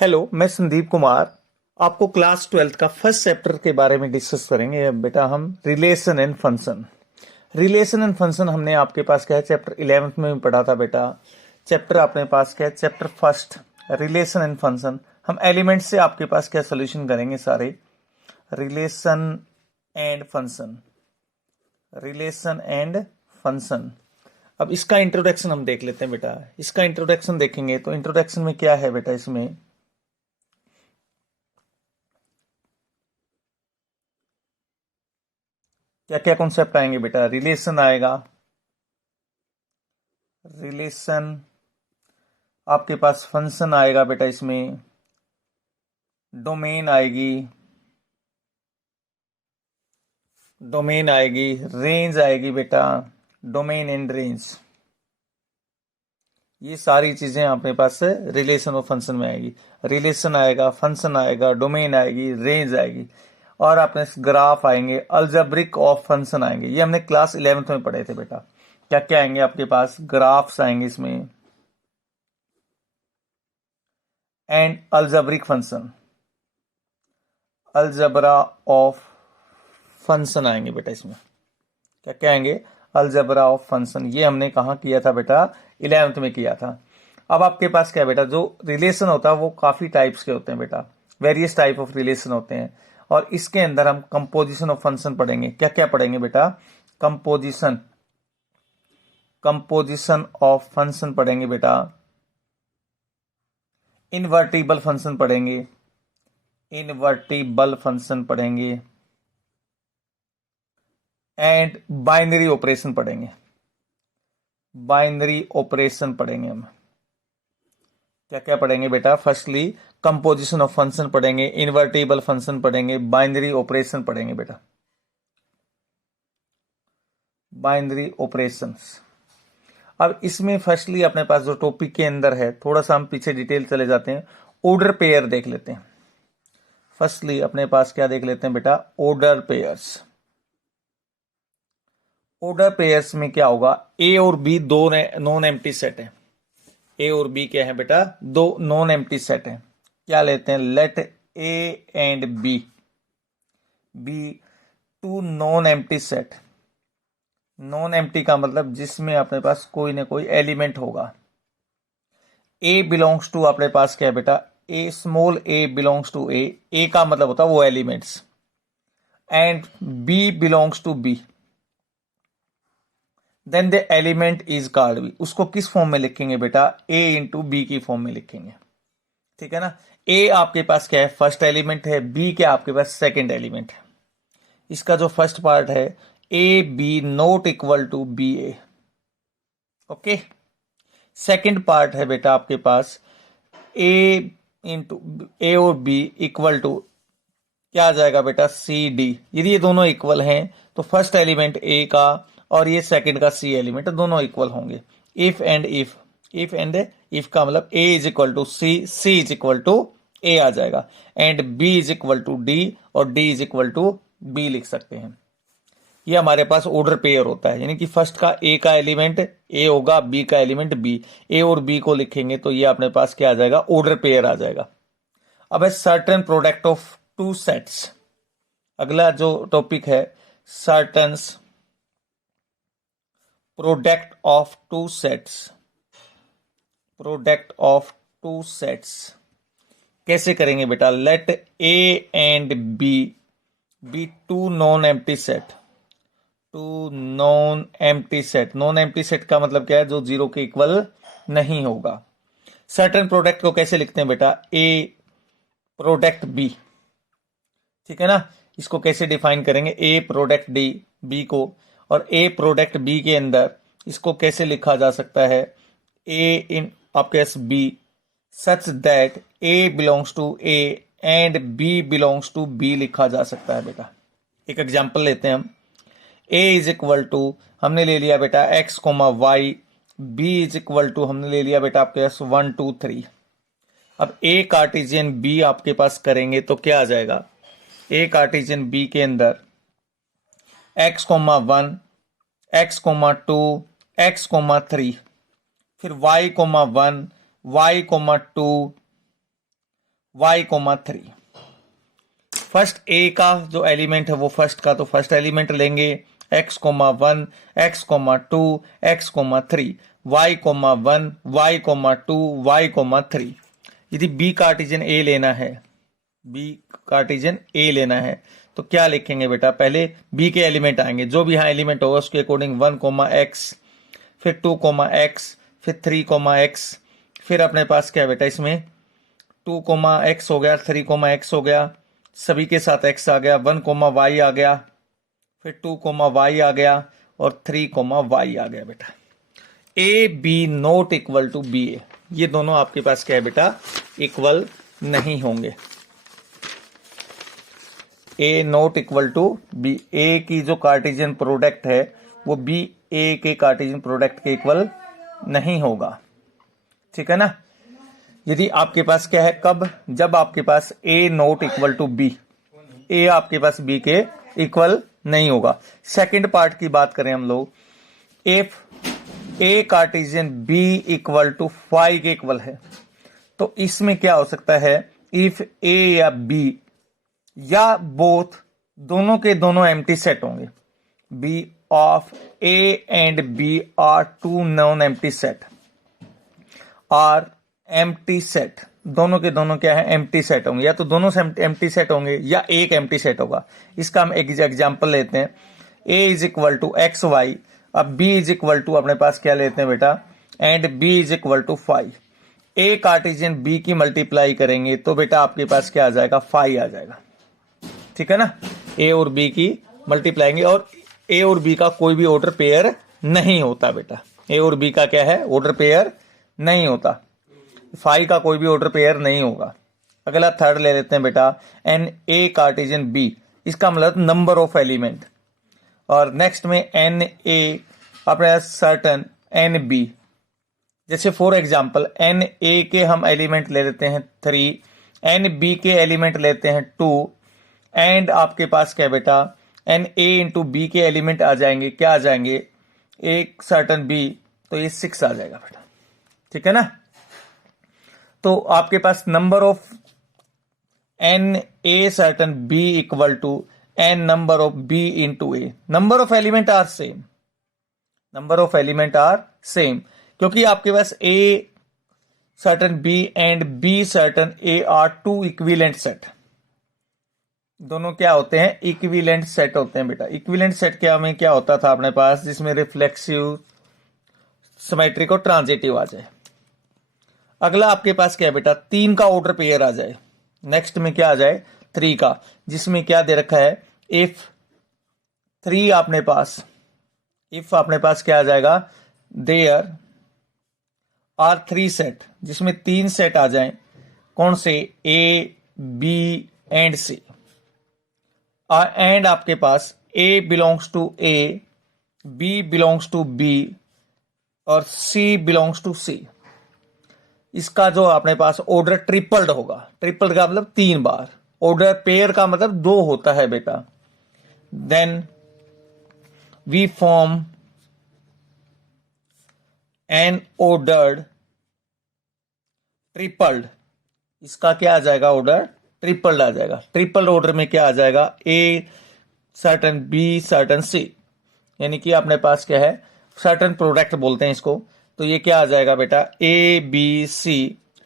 Hello, मैं संदीप कुमार आपको class 12th का फर्स्ट चैप्टर के बारे में डिस्कस करेंगे। बेटा हम relation and function. Relation and function हमने आपके पास क्या है चैप्टर 11th में भी पढ़ा था बेटा। चैप्टर अपने पास क्या है chapter first relation and function. हम एलिमेंट से आपके पास क्या सोल्यूशन करेंगे सारे। Relation and function, relation and function. अब इसका इंट्रोडक्शन हम देख लेते हैं बेटा। इसका इंट्रोडक्शन देखेंगे तो इंट्रोडक्शन में क्या है बेटा, इसमें क्या क्या कॉन्सेप्ट आएंगे बेटा। रिलेशन आएगा, रिलेशन आपके पास फंक्शन आएगा बेटा, इसमें डोमेन आएगी, डोमेन आएगी, रेंज आएगी बेटा, डोमेन एंड रेंज। ये सारी चीजें अपने पास रिलेशन और फंक्शन में आएगी। रिलेशन आएगा, फंक्शन आएगा, डोमेन आएगी, रेंज आएगी और अपने ग्राफ आएंगे, अलजेब्रिक ऑफ फंक्शन आएंगे। ये हमने क्लास 11th में पढ़े थे बेटा। क्या क्या आएंगे आपके पास, ग्राफ्स आएंगे इसमें and algebraic function, algebra of function आएंगे बेटा। इसमें क्या क्या आएंगे, अलजबरा ऑफ फंक्शन। ये हमने कहाँ किया था बेटा, 11th में किया था। अब आपके पास क्या है बेटा, जो रिलेशन होता है वो काफी टाइप्स के होते हैं बेटा, वेरियस टाइप ऑफ रिलेशन होते हैं। और इसके अंदर हम कंपोजिशन ऑफ फंक्शन पढ़ेंगे। क्या क्या पढ़ेंगे बेटा, कंपोजिशन, कंपोजिशन ऑफ फंक्शन पढ़ेंगे बेटा, इनवर्टिबल फंक्शन पढ़ेंगे, इनवर्टिबल फंक्शन पढ़ेंगे एंड बाइनरी ऑपरेशन पढ़ेंगे, बाइनरी ऑपरेशन पढ़ेंगे हम। क्या क्या पढ़ेंगे बेटा, फर्स्टली कंपोजिशन ऑफ फंक्शन पढ़ेंगे, इनवर्टिबल फंक्शन पढ़ेंगे, बाइनरी ऑपरेशन पढ़ेंगे बेटा, बाइनरी ऑपरेशंस। अब इसमें फर्स्टली अपने पास जो टॉपिक के अंदर है, थोड़ा सा हम पीछे डिटेल चले जाते हैं, ऑर्डर पेयर देख लेते हैं। फर्स्टली अपने पास क्या देख लेते हैं बेटा, ऑर्डर पेयर्स। ऑर्डर पेयर्स में क्या होगा, ए और बी दो नॉन एम्प्टी सेट है। ए और बी क्या है बेटा, दो नॉन एम्प्टी सेट है। क्या लेते हैं, let A and B be two non empty set. Non empty का मतलब जिसमें अपने पास कोई ना कोई एलिमेंट होगा। ए बिलोंग्स टू अपने पास क्या है बेटा, A small A belongs to A, A का मतलब होता है वो elements, and B belongs to B, then the element is called B. उसको किस फॉर्म में लिखेंगे बेटा, ए इंटू बी की फॉर्म में लिखेंगे। ठीक है ना। ए आपके पास क्या है, फर्स्ट एलिमेंट है, बी क्या आपके पास सेकंड एलिमेंट है। इसका जो फर्स्ट पार्ट है, ए B not equal to B A. Okay. Second part है बेटा आपके पास, ए इंटू ए और बी इक्वल टू क्या आ जाएगा बेटा, सी डी। यदि ये दोनों इक्वल हैं तो फर्स्ट एलिमेंट ए का और ये सेकंड का सी एलिमेंट दोनों इक्वल होंगे। If and if, if and if का मतलब A is equal to C, C is equal to A आ जाएगा, and B is equal to D और D is equal to B लिख सकते हैं। ये हमारे पास ऑर्डर पेयर होता है, यानी कि फर्स्ट का ए का एलिमेंट ए होगा, बी का एलिमेंट बी, ए और बी को लिखेंगे तो ये अपने पास क्या आ जाएगा, ऑर्डर पेयर आ जाएगा। अब है cartesian product of two sets. अगला जो टॉपिक है, cartesian product of two sets, product of two sets कैसे करेंगे बेटा, let A and B be two non empty set, two non empty set. Non empty set का मतलब क्या है, जो जीरो के इक्वल नहीं होगा। सर्टेन प्रोडक्ट को कैसे लिखते हैं बेटा, ए प्रोडक्ट बी। ठीक है ना। इसको कैसे डिफाइन करेंगे, ए प्रोडक्ट डी बी को, और ए प्रोडक्ट बी के अंदर इसको कैसे लिखा जा सकता है, ए इन आपके B such that A belongs to A and B belongs to B लिखा जा सकता है बेटा। एक एग्जांपल लेते हैं हम, ए इज इक्वल टू हमने ले लिया बेटा X comma Y, B is equal to हमने ले लिया बेटा आपके पास 1 2 3। अब ए कार्टेशियन बी आपके पास करेंगे तो क्या आ जाएगा, ए कार्टेशियन बी के अंदर X comma 1, X comma 2, X comma 3, फिर Y comma 1, Y comma 2, y comma 3। First A का जो एलिमेंट है वो फर्स्ट का, तो फर्स्ट एलिमेंट लेंगे x comma 1, x comma 2, x comma 3, y comma 1, y comma 2, y comma 3। यदि बी कार्टेशियन ए लेना है, बी कार्टेशियन ए लेना है तो क्या लिखेंगे बेटा, पहले बी के एलिमेंट आएंगे, जो भी यहाँ एलिमेंट होगा उसके अकॉर्डिंग 1 कोमा एक्स, फिर 2 कोमा एक्स, फिर 3 कोमा एक्स, फिर अपने पास क्या है बेटा, इसमें 2 कोमा एक्स हो गया, 3 कोमा एक्स हो गया, सभी के साथ एक्स आ गया, 1 कोमा वाई आ गया, फिर 2 कोमा वाई आ गया और 3 कोमा वाई आ गया बेटा। A B not equal to B A, ये दोनों आपके पास क्या है बेटा, इक्वल नहीं होंगे। ए नॉट इक्वल टू बी, ए की जो कार्टेशियन प्रोडक्ट है वो बी ए के कार्टेशियन प्रोडक्ट के इक्वल नहीं होगा, ठीक है ना। यदि आपके पास क्या है, कब, जब आपके पास ए नॉट इक्वल टू बी, ए आपके पास बी के इक्वल नहीं होगा। सेकंड पार्ट की बात करें हम लोग, if A cartesian B equal to phi के इक्वल है, तो इसमें क्या हो सकता है, इफ ए या बी या बोथ, दोनों के दोनों एम्प्टी सेट होंगे, B of A and B are two non empty set, are empty set, दोनों के दोनों क्या है, एम्प्टी सेट होंगे, या तो दोनों से एम्प्टी सेट होंगे या एक एम्प्टी सेट होगा। इसका हम एक एग्जांपल लेते हैं, a is equal to X Y, अब b इज इक्वल टू अपने पास क्या लेते हैं बेटा, and b is equal to 5। a cartesian b की मल्टीप्लाई करेंगे तो बेटा आपके पास क्या आ जाएगा, 5 आ जाएगा, ठीक है ना। a और b की मल्टीप्लाएंगे, और a और b का कोई भी ऑर्डर पेयर नहीं होता बेटा, a और b का क्या है, ऑर्डर पेयर नहीं होता, 5 का कोई भी ऑर्डर पेयर नहीं होगा। अगला थर्ड ले लेते हैं बेटा, एन ए कार्टेशियन बी, इसका मतलब नंबर ऑफ एलिमेंट, और नेक्स्ट में एन ए अपने सर्टन एन बी, जैसे फॉर एग्जांपल एन ए के हम एलिमेंट ले लेते हैं 3, एन बी के एलिमेंट लेते हैं 2, एंड आपके पास क्या बेटा, एन ए इंटू बी के एलिमेंट आ जाएंगे, क्या आ जाएंगे, एक सर्टन बी, तो ये 6 आ जाएगा बेटा, ठीक है ना। तो आपके पास number of n A certain B equal to n number of B into A, number of element are same, number of element are same, क्योंकि आपके पास A certain B and B certain A are two equivalent set, दोनों क्या होते हैं, equivalent set होते हैं बेटा। इक्विवेलेंट सेट क्या में क्या होता था अपने पास, जिसमें रिफ्लेक्सिव, सिमेट्रिक और ट्रांजिटिव आ जाए। अगला आपके पास क्या है बेटा, 3 का ऑर्डर पेयर आ जाए, नेक्स्ट में क्या आ जाए, 3 का, जिसमें क्या दे रखा है, इफ 3 आपने पास, इफ आपने पास क्या आ जाएगा, देयर आर 3 सेट, जिसमें 3 सेट आ जाएं, कौन से, A B and C, and आपके पास A belongs to A, B belongs to B और सी बिलोंग्स टू सी। इसका जो अपने पास ऑर्डर ट्रिपल्ड होगा, ट्रिपल्ड का मतलब 3 बार, ऑर्डर पेयर का मतलब 2 होता है बेटा, then we form an ordered tripled, इसका क्या आ जाएगा, ऑर्डर ट्रिपल्ड आ जाएगा। ट्रिपल ऑर्डर में क्या आ जाएगा, ए सर्टन बी सर्टन सी, यानी कि अपने पास क्या है, सर्टन प्रोडक्ट बोलते हैं इसको, तो ये क्या आ जाएगा बेटा, ए बी सी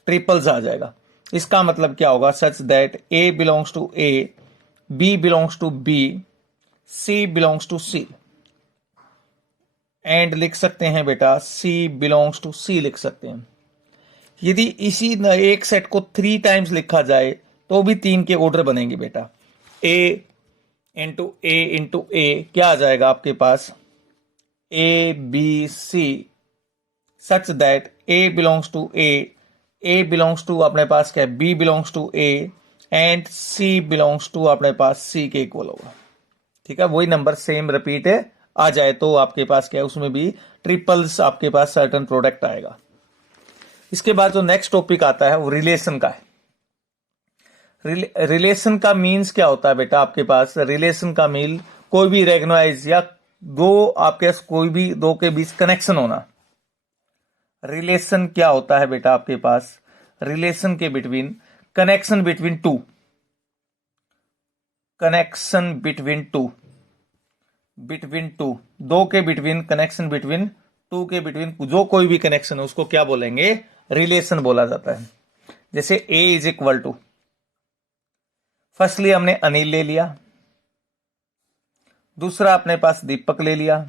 ट्रिपल्स आ जाएगा। इसका मतलब क्या होगा, such that A belongs to A, B belongs to B, C belongs to C, and लिख सकते हैं बेटा सी बिलोंग्स टू सी लिख सकते हैं। यदि इसी एक सेट को 3 टाइम्स लिखा जाए तो भी 3 के ऑर्डर बनेंगे बेटा, ए इंटू ए क्या आ जाएगा आपके पास, A B C, such that A belongs to A belongs to अपने पास क्या है, B belongs to A and C belongs to अपने पास सी के इक्वल होगा, ठीक है। वही नंबर सेम रिपीट आ जाए तो आपके पास क्या है, उसमें भी ट्रिपल्स आपके पास सर्टन प्रोडक्ट आएगा। इसके बाद जो नेक्स्ट टॉपिक आता है वो रिलेशन का है। रिलेशन का मीन्स क्या होता है बेटा, आपके पास रिलेशन का मीन कोई भी रेगनाइज या दो आपके पास कोई भी दो के बीच कनेक्शन होना। रिलेशन क्या होता है बेटा आपके पास, रिलेशन के between connection between two, connection between two, between two, दो के बिटवीन, कनेक्शन बिटवीन टू के बिटवीन, जो कोई भी कनेक्शन है उसको क्या बोलेंगे, रिलेशन बोला जाता है। जैसे ए इज इक्वल टू, फर्स्टली हमने अनिल ले लिया, दूसरा अपने पास दीपक ले लिया,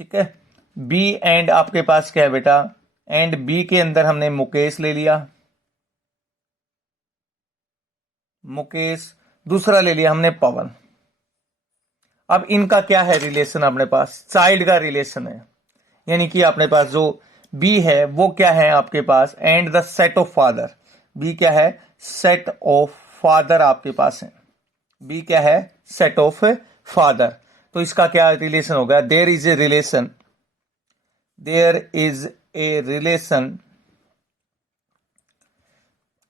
ठीक है। बी एंड आपके पास क्या है बेटा, एंड बी के अंदर हमने मुकेश ले लिया, मुकेश, दूसरा ले लिया हमने पवन। अब इनका क्या है रिलेशन, अपने पास चाइल्ड का रिलेशन है, यानी कि अपने पास जो बी है वो क्या है आपके पास, and the set of father, B क्या है, सेट ऑफ फादर आपके पास है, बी क्या है, सेट ऑफ फादर। तो इसका क्या रिलेशन होगा, there is a relation, there is a relation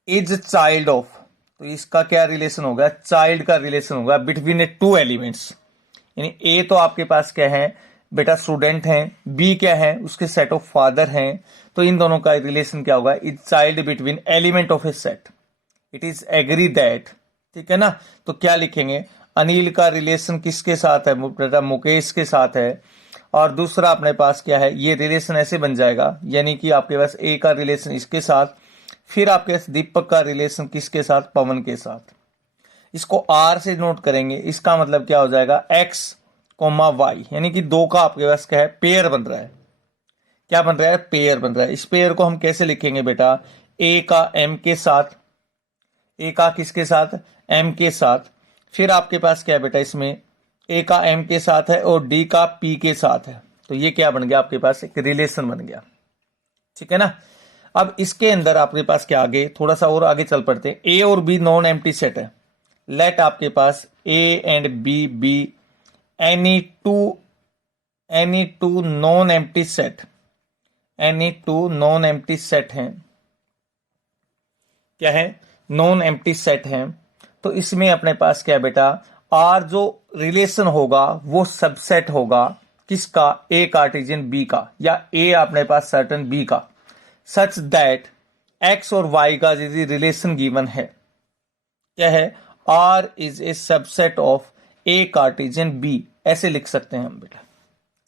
is child of, तो इसका क्या रिलेशन होगा, चाइल्ड का रिलेशन होगा बिटवीन ए टू एलिमेंट्स, यानी ए तो आपके पास क्या है बेटा, स्टूडेंट हैं, बी क्या है, उसके सेट ऑफ फादर हैं, तो इन दोनों का रिलेशन क्या होगा, is child between element of A set, it is agree that, ठीक है ना। तो क्या लिखेंगे, अनिल का रिलेशन किसके साथ है बेटा, मुकेश के साथ है, और दूसरा अपने पास क्या है, ये रिलेशन ऐसे बन जाएगा, यानी कि आपके पास ए का रिलेशन इसके साथ, फिर आपके पास दीपक का रिलेशन किसके साथ, पवन के साथ। इसको आर से नोट करेंगे, इसका मतलब क्या हो जाएगा, एक्स कोमा वाई, यानी कि दो का आपके पास क्या है, पेयर बन रहा है, क्या बन रहा है, पेयर बन रहा है। इस पेयर को हम कैसे लिखेंगे बेटा, ए का एम के साथ, ए का किसके साथ, एम के साथ, फिर आपके पास क्या है बेटा, इसमें ए का एम के साथ है और डी का पी के साथ है, तो ये क्या बन गया आपके पास, एक रिलेशन बन गया, ठीक है ना। अब इसके अंदर आपके पास क्या, आगे थोड़ा सा और आगे चल पड़ते हैं, ए और बी नॉन एम्प्टी सेट है, लेट आपके पास A and B be any two non empty set, any two non empty set हैं, क्या है, नॉन एम्प्टी सेट हैं। तो इसमें अपने पास क्या है बेटा, आर जो रिलेशन होगा वो सबसेट होगा किसका, ए कार्टेशियन बी का, या ए अपने पास सर्टन बी का, सच दैट एक्स और वाई का यदि रिलेशन गिवन है, क्या है, R is a subset of A cartesian B, ऐसे लिख सकते हैं हम बेटा,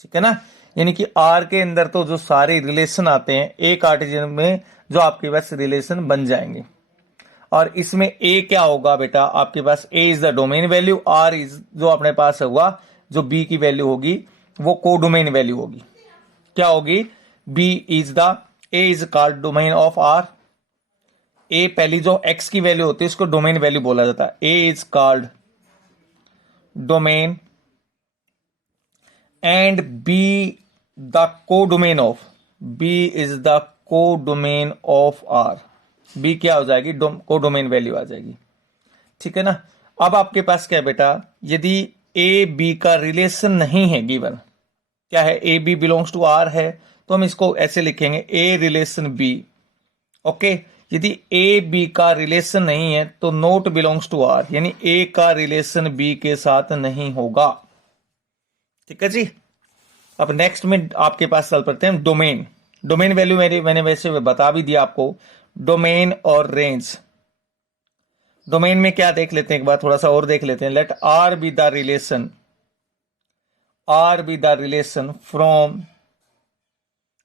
ठीक है ना। यानी कि आर के अंदर तो जो सारे रिलेशन आते हैं ए कार्टेशियन में जो आपके पास रिलेशन बन जाएंगे, और इसमें ए क्या होगा बेटा, आपके पास A is the domain value, R is जो अपने पास होगा, जो बी की वैल्यू होगी वो कोडोमेन वैल्यू होगी, क्या होगी, B is the, A is called domain of R, A पहली जो एक्स की वैल्यू होती है उसको डोमेन वैल्यू बोला जाता है, A is called domain and B the codomain of, B is the codomain of R, B क्या हो जाएगी, कोडोमेन वैल्यू आ जाएगी, ठीक है ना। अब आपके पास क्या है बेटा, यदि ए बी का रिलेशन नहीं है गिवन, क्या है, A B belongs to R है, तो हम इसको ऐसे लिखेंगे, ए रिलेशन बी, ओके। यदि ए बी का रिलेशन नहीं है तो नोट बिलोंग्स टू आर, यानी ए का रिलेशन बी के साथ नहीं होगा, ठीक है जी। अब नेक्स्ट में आपके पास चल पड़ते हैं डोमेन, डोमेन वैल्यू मैंने वैसे बता भी दिया आपको, डोमेन और रेंज। डोमेन में क्या देख लेते हैं एक बार, थोड़ा सा और देख लेते हैं, let R be the relation, R be the relation from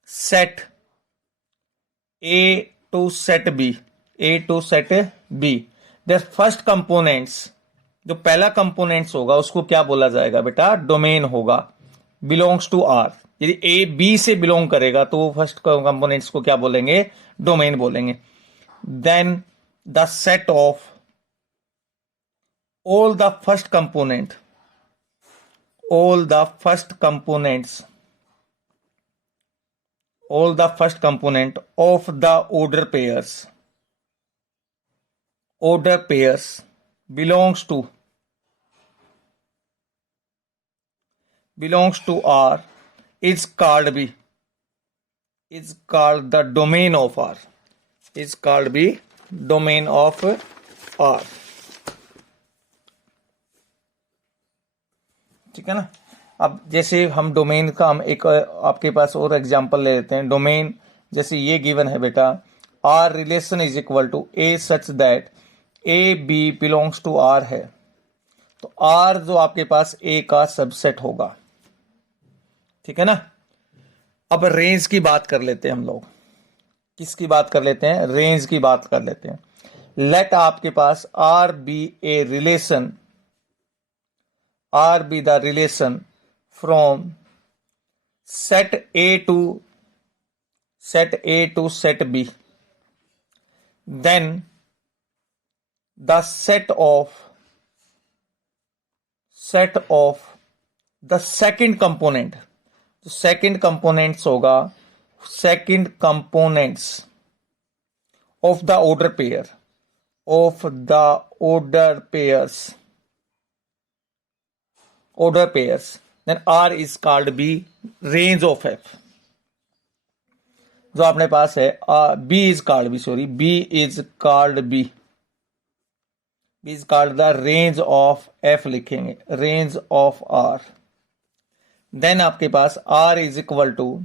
set A to set B, A to set B, the first components, जो पहला कंपोनेंट्स होगा उसको क्या बोला जाएगा बेटा, डोमेन होगा, बिलोंग्स टू आर, यदि ए बी से बिलोंग करेगा तो फर्स्ट कंपोनेंट्स को क्या बोलेंगे, डोमेन बोलेंगे। Then the set of all the first component, all the first components, all the first component of the order pairs belongs to R is called B, is called the domain of R, is called B domain of R, ठीक है ना। अब जैसे हम domain का हम एक आपके पास और एग्जांपल ले लेते हैं, डोमेन जैसे ये गिवन है बेटा, R relation is equal to A such that A B belongs to R है, तो आर जो आपके पास ए का सबसेट होगा। ठीक है ना। अब रेंज की बात कर लेते हैं हम लोग। किसकी बात कर लेते हैं? रेंज की बात कर लेते हैं। लेट आपके पास R be A relation, R be the relation from set A to set B, then the set of the second component, तो second components होगा, second components of the order pair, of the order pairs, then R is called B, range of F। जो अपने पास है B is called the range of F लिखेंगे, range of R। Then आपके पास R is equal to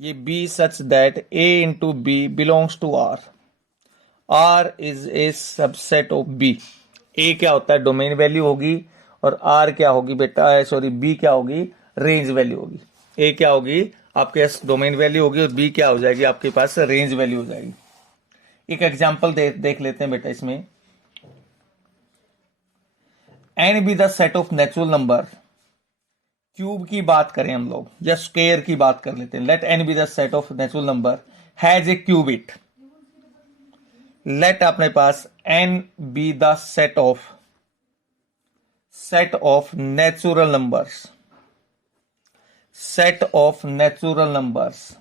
ये B such that A into B belongs to R। R is a subset of B। A क्या होता है? Domain value होगी, और R क्या होगी बेटा? B क्या होगी? रेंज वैल्यू होगी। A क्या होगी? आपके पास डोमेन वैल्यू होगी, और B क्या हो जाएगी? आपके पास रेंज वैल्यू हो जाएगी। एक एग्जांपल देख लेते हैं बेटा इसमें। N be the set of natural number, cube की बात करें हम लोग या स्क्वायर की बात कर लेते हैं। Let N be the set of natural number has a cubit. Let अपने पास N be the set of natural numbers, set of natural numbers.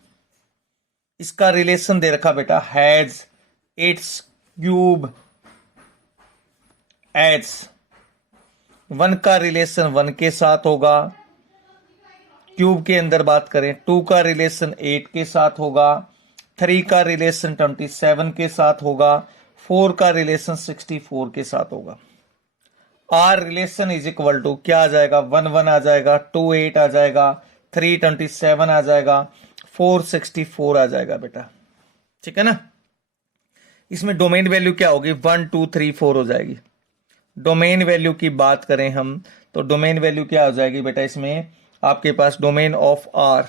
इसका रिलेशन दे रखा बेटा, हैज इट्स क्यूब एज। 1 का रिलेशन 1 के साथ होगा, क्यूब के अंदर बात करें 2 का रिलेशन 8 के साथ होगा, 3 का रिलेशन 27 के साथ होगा, 4 का रिलेशन 64 के साथ होगा। R relation is equal to क्या आ जाएगा? 1 1 आ जाएगा, 2 8 आ जाएगा, 3 27 आ जाएगा, 4 64 आ जाएगा बेटा। ठीक है ना। इसमें डोमेन वैल्यू क्या होगी? 1 2 3 4 हो जाएगी। डोमेन वैल्यू की बात करें हम तो डोमेन वैल्यू क्या हो जाएगी बेटा? इसमें आपके पास डोमेन ऑफ आर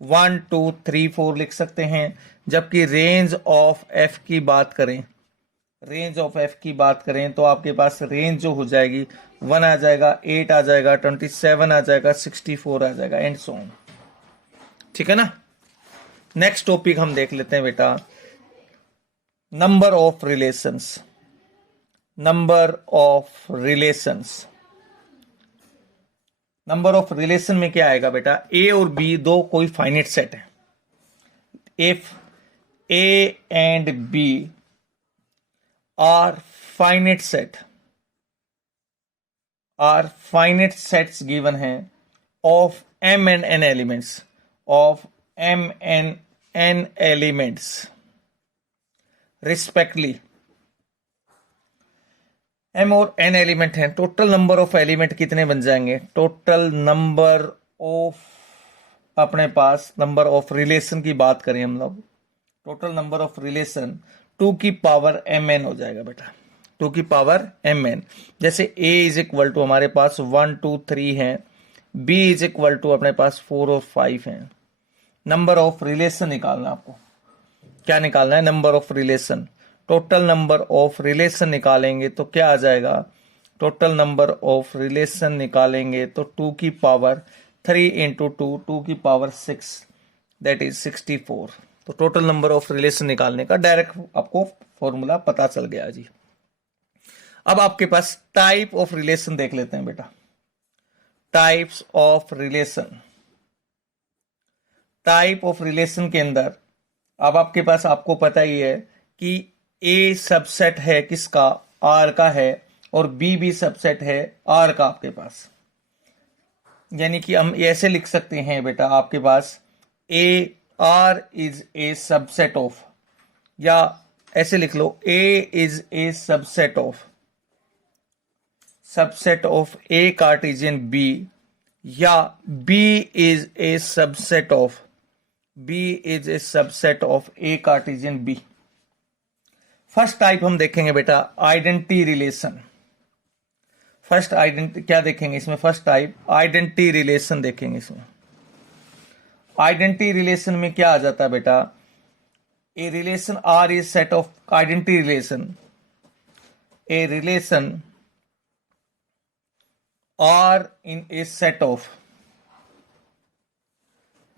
1 2 3 4 लिख सकते हैं। जबकि रेंज ऑफ एफ की बात करें, रेंज ऑफ एफ की बात करें तो आपके पास रेंज जो हो जाएगी 1 आ जाएगा, 8 आ जाएगा, 27 आ जाएगा, 64 आ जाएगा, एंड सो ऑन। ठीक है ना। नेक्स्ट टॉपिक हम देख लेते हैं बेटा, number of relations. Number of relations, number of relation में क्या आएगा बेटा? ए और बी दो कोई फाइनाइट सेट है। If A and B are finite set, R finite sets given है of m and n elements, of m and n elements respectively. m और n एलिमेंट हैं, टोटल नंबर ऑफ एलिमेंट कितने बन जाएंगे? Total number of अपने पास number of relation की बात करें हम लोग, टोटल नंबर ऑफ रिलेशन 2 की पावर mn हो जाएगा बेटा, 2 की पावर mn। जैसे a इज इक्वल टू हमारे पास 1 2 3 है, b इज इक्वल टू अपने पास 4 और 5 है। नंबर ऑफ रिलेशन निकालना, आपको क्या निकालना है? Number of relation. Total number of relation निकालेंगे तो क्या आ जाएगा? टोटल नंबर ऑफ रिलेशन निकालेंगे तो 2 की पावर 3 इंटू 2 की पावर 6 दैट इज 64। तो टोटल नंबर ऑफ रिलेशन निकालने का डायरेक्ट आपको फॉर्मूला पता चल गया जी। अब आपके पास टाइप ऑफ रिलेशन देख लेते हैं बेटा। Types of relation, type of relation के अंदर अब आपके पास आपको पता ही है कि ए सबसेट है किसका? आर का है, और बी भी सबसेट है आर का आपके पास। यानी कि हम ऐसे लिख सकते हैं बेटा, आपके पास A R is a subset of, या ऐसे लिख लो A is a subset of A cartesian B, या B is a subset of B is a subset of A cartesian B। First type हम देखेंगे बेटा आइडेंटिटी रिलेशन। फर्स्ट आइडेंटिटी क्या देखेंगे इसमें? फर्स्ट टाइप आइडेंटिटी रिलेशन देखेंगे इसमें। Identity relation में क्या आ जाता है बेटा? A relation R is set of identity relation. A relation R in A set of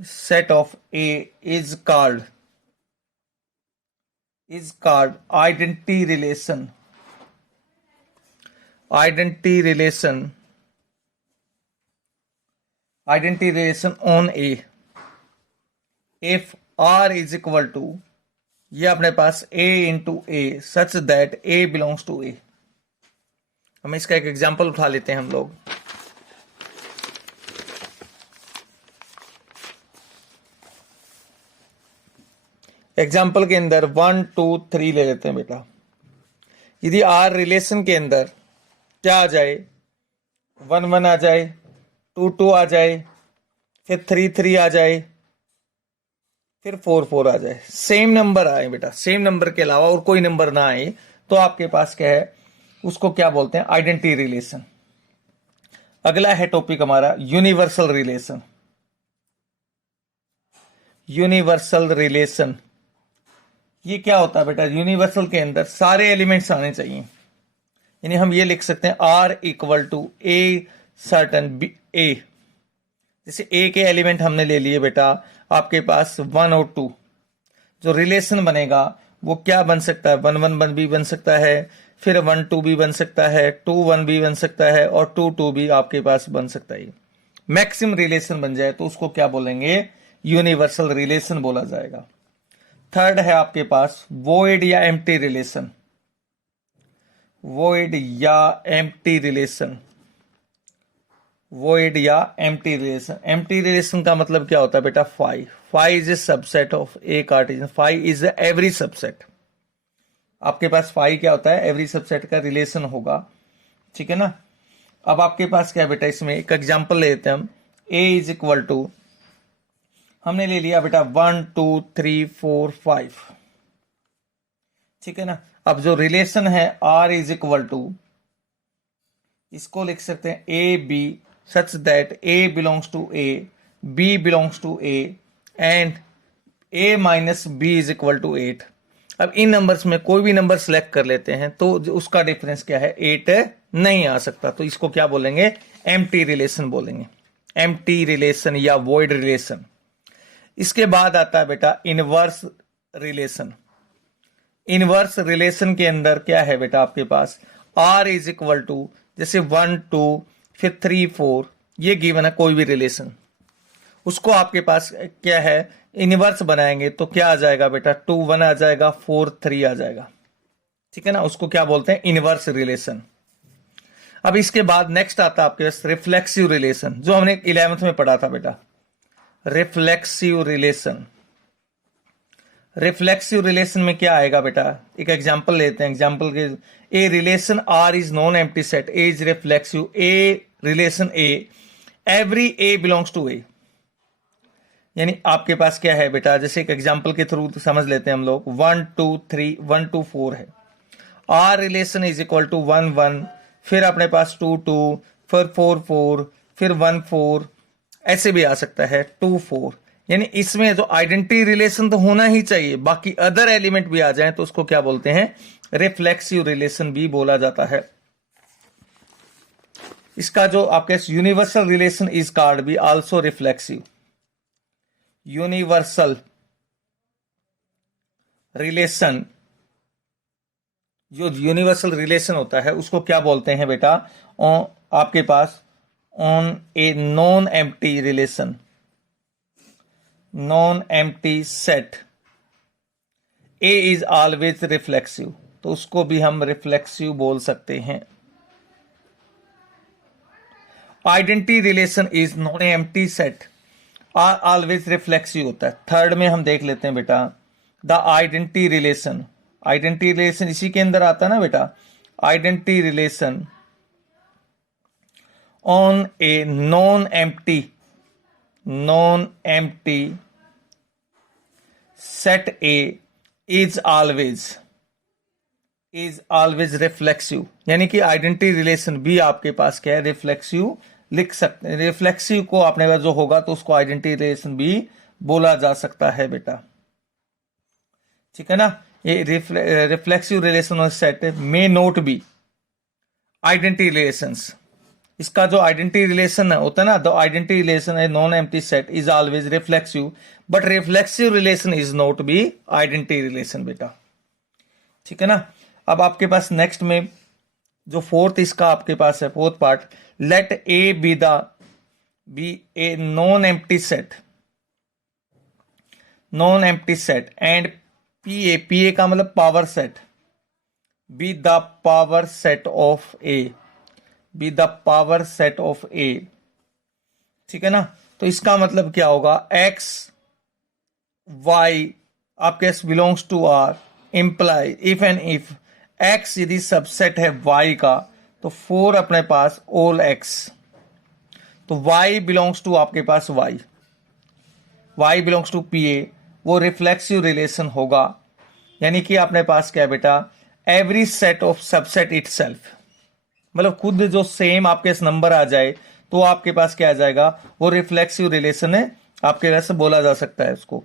A is called identity relation on A if R is equal to, ये अपने पास A into A such that A belongs to A। हम इसका एक example उठा लेते हैं हम लोग। एग्जाम्पल के अंदर 1 2 3 ले लेते हैं बेटा। यदि आर रिलेशन के अंदर क्या आ जाए? 1 1 आ जाए, 2 2 आ जाए, फिर 3 3 आ जाए, फिर 4 4 आ जाए, सेम नंबर आए बेटा, सेम नंबर के अलावा और कोई नंबर ना आए, तो आपके पास क्या है? उसको क्या बोलते हैं? Identity relation. अगला है टॉपिक हमारा यूनिवर्सल रिलेशन। यूनिवर्सल रिलेशन ये क्या होता है बेटा? यूनिवर्सल के अंदर सारे एलिमेंट्स आने चाहिए। यानी हम ये लिख सकते हैं R equal to A certain B A. जैसे ए के एलिमेंट हमने ले लिए बेटा आपके पास 1 और 2। जो रिलेशन बनेगा वो क्या बन सकता है? 1 1 1 भी बन सकता है, फिर 1 2 भी बन सकता है, 2 1 भी बन सकता है, और 2 2 भी आपके पास बन सकता है। मैक्सिमम रिलेशन बन जाए तो उसको क्या बोलेंगे? यूनिवर्सल रिलेशन बोला जाएगा। थर्ड है आपके पास वॉइड या एम्प्टी रिलेशन। वॉइड या एम्प्टी रिलेशन। वॉइड या एम्प्टी रिलेशन। एम्प्टी रिलेशन का मतलब क्या होता है बेटा? Phi is a subset of A cartesian. Phi is every subset. आपके पास फाई क्या होता है? एवरी सबसेट का रिलेशन होगा, ठीक है ना। अब आपके पास क्या है बेटा? इसमें एक एग्जांपल लेते हैं हम। ए इज इक्वल टू, हमने ले लिया बेटा 1 2 3 4 5, ठीक है ना। अब जो रिलेशन है R इज इक्वल टू, इसको लिख सकते हैं a b such that A belongs to A, B belongs to A, and a minus b is equal to 8। अब इन नंबर्स में कोई भी नंबर सिलेक्ट कर लेते हैं तो उसका डिफरेंस क्या है? 8 नहीं आ सकता। तो इसको क्या बोलेंगे? एम्प्टी रिलेशन बोलेंगे। एम्प्टी रिलेशन या वॉइड रिलेशन। इसके बाद आता है बेटा इनवर्स रिलेशन। इनवर्स रिलेशन के अंदर क्या है बेटा आपके पास? R इज इक्वल टू, जैसे 1 2 फिर 3 4, ये गिवन है कोई भी रिलेशन, उसको आपके पास क्या है? इनवर्स बनाएंगे तो क्या आ जाएगा बेटा? 2 1 आ जाएगा, 4 3 आ जाएगा, ठीक है ना। उसको क्या बोलते हैं? Inverse relation. अब इसके बाद नेक्स्ट आता है आपके पास रिफ्लेक्सिव रिलेशन, जो हमने 11th में पढ़ा था बेटा। Reflexive relation. रिफ्लेक्सिव रिलेशन में क्या आएगा बेटा? एक एग्जांपल लेते हैं। एग्जांपल के A relation R is non empty set, A is reflexive, A relation A, every A belongs to A. यानी आपके पास क्या है बेटा? जैसे एक एग्जांपल के थ्रू समझ लेते हैं हम लोग। 1 2 3 1 2 4 है। R relation is equal to 1 1, फिर अपने पास 2 2, फिर 4 4, फिर 1 4, ऐसे भी आ सकता है 2 4। यानी इसमें जो आइडेंटिटी रिलेशन तो होना ही चाहिए, बाकी अदर एलिमेंट भी आ जाएं तो उसको क्या बोलते हैं? रिफ्लेक्सिव रिलेशन भी बोला जाता है। इसका जो आपके यूनिवर्सल रिलेशन इज कॉल्ड भी आल्सो रिफ्लेक्सिव। यूनिवर्सल रिलेशन, जो यूनिवर्सल रिलेशन होता है उसको क्या बोलते हैं बेटा? आपके पास on a non empty relation, non empty set, A is always reflexive, तो उसको भी हम रिफ्लेक्सिव बोल सकते हैं। Identity relation is non empty set are always reflexive होता है। थर्ड में हम देख लेते हैं बेटा the identity relation. Identity relation इसी के अंदर आता है ना बेटा। Identity relation on a non empty set A is always reflexive, यानी कि आइडेंटिटी रिलेशन बी आपके पास क्या है, रिफ्लेक्सिव लिख सकते हैं। रिफ्लेक्सिव को अपने पास जो होगा तो उसको आइडेंटिटी रिलेशन भी बोला जा सकता है बेटा, ठीक है ना। ये रिफ्लेक्सिव रिलेशन और सेट मे नोट बी आइडेंटिटी रिलेशंस। इसका जो आइडेंटिटी रिलेशन होता है ना, द आइडेंटिटी रिलेशन है non empty set is always reflexive, but reflexive relation is not be identity relation बेटा, ठीक है ना। अब आपके पास नेक्स्ट में जो फोर्थ इसका आपके पास है fourth part, let A B A non empty set and P A का मतलब power set, B the power set of A, ठीक है ना। तो इसका मतलब क्या होगा, एक्स वाई आपके belongs to R imply if and if X यदि सबसेट है वाई का तो फोर अपने पास ऑल एक्स, तो वाई बिलोंग्स टू आपके पास Y belongs to P A, वो रिफ्लेक्सिव रिलेशन होगा। यानी कि अपने पास क्या है बेटा, every set of subset itself, मतलब खुद जो सेम आपके नंबर आ जाए तो आपके पास क्या आ जाएगा, वो रिफ्लेक्सिव रिलेशन है आपके पास बोला जा सकता है उसको,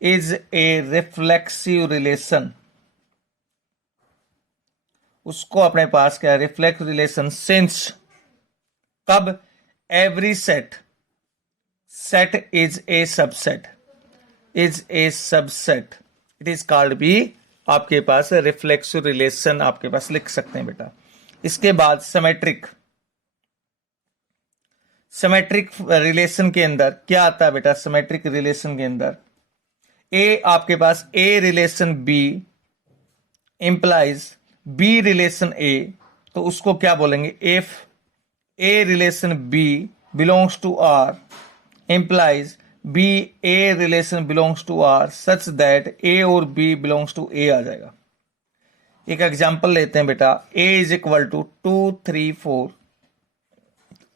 इज ए रिफ्लेक्सिव रिलेशन। उसको अपने पास क्या है, रिफ्लेक्सिव रिलेशन सिंस कब, every set is a subset it is called B आपके पास रिफ्लेक्सिव रिलेशन आपके पास लिख सकते हैं बेटा। इसके बाद सिमेट्रिक रिलेशन के अंदर क्या आता है बेटा, सिमेट्रिक रिलेशन के अंदर ए आपके पास A relation B implies B relation A, तो उसको क्या बोलेंगे, if A relation B belongs to R implies B A relation belongs to R such that A और बी बिलोंग्स टू ए आ जाएगा। एक एग्जांपल लेते हैं बेटा, A is equal to 2 3 4,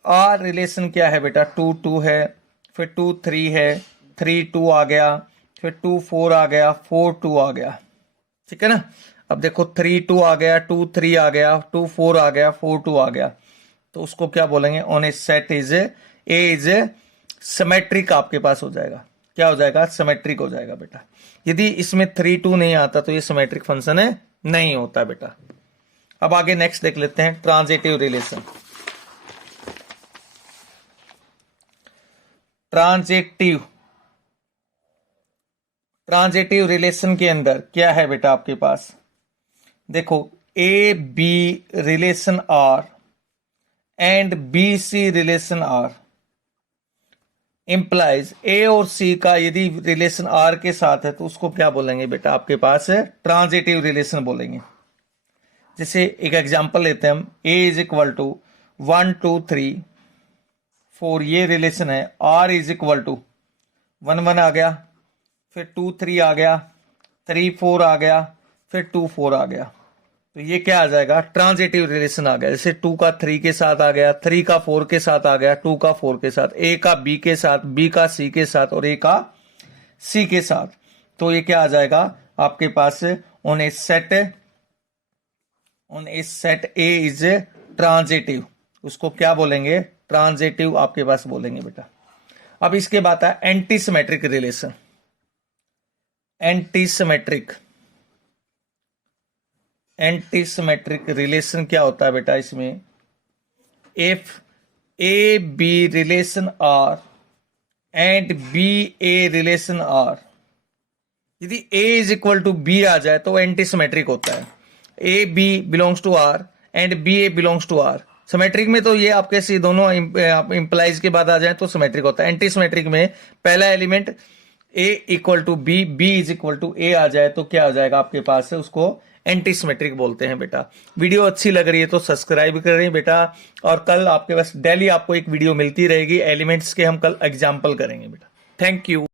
R relation क्या है बेटा, 2 2 है, फिर 2 3 है, 3 2 आ गया, फिर 2 4 आ गया, 4 2 आ गया, ठीक है ना। अब देखो 3 2 आ गया, 2 3 आ गया, 2 4 आ गया, 4 2 आ गया, तो उसको क्या बोलेंगे, on A set is A is symmetric आपके पास हो जाएगा, क्या हो जाएगा, सिमेट्रिक हो जाएगा बेटा। यदि इसमें 3 2 नहीं आता तो ये सिमेट्रिक फंक्शन है नहीं होता बेटा। अब आगे नेक्स्ट देख लेते हैं, ट्रांजिटिव रिलेशन। ट्रांजिटिव रिलेशन के अंदर क्या है बेटा आपके पास, देखो A B relation R and B C relation R implies A और सी का यदि रिलेशन आर के साथ है तो उसको क्या बोलेंगे बेटा, आपके पास ट्रांजिटिव रिलेशन बोलेंगे। जैसे एक एग्जांपल लेते हैं हम, ए इज इक्वल टू 1 2 3 4, ये रिलेशन है, आर इज इक्वल टू 1 1 आ गया, फिर 2 3 आ गया, 3 4 आ गया, फिर 2 4 आ गया, तो ये क्या आ जाएगा, ट्रांजिटिव रिलेशन आ गया। जैसे 2 का 3 के साथ आ गया, 3 का 4 के साथ आ गया, 2 का 4 के साथ, ए का बी के साथ, बी का सी के साथ और ए का सी के साथ, तो ये क्या आ जाएगा आपके पास, on A set A is transitive, उसको क्या बोलेंगे, ट्रांजिटिव आपके पास बोलेंगे बेटा। अब इसके बाद है एंटीसिमेट्रिक रिलेशन। एंटीसिमेट्रिक रिलेशन क्या होता है बेटा, इसमें if a B relation R and b A relation R, यदि a is equal to b आ जाए तो एंटीसिमेट्रिक होता है। A B belongs to R and b a belongs to R, symmetric में तो ये आपके सी दोनों इंप्लाइज के बाद आ जाए तो सिमेट्रिक होता है। एंटीसिमेट्रिक में पहला element A equal to B, B is equal to A आ जाए तो क्या आ जाएगा आपके पास, उसको एंटीसिमेट्रिक बोलते हैं बेटा। वीडियो अच्छी लग रही है तो सब्सक्राइब करें बेटा, और कल आपके पास डेली आपको एक वीडियो मिलती रहेगी, एलिमेंट्स के हम कल एग्जाम्पल करेंगे बेटा। Thank you.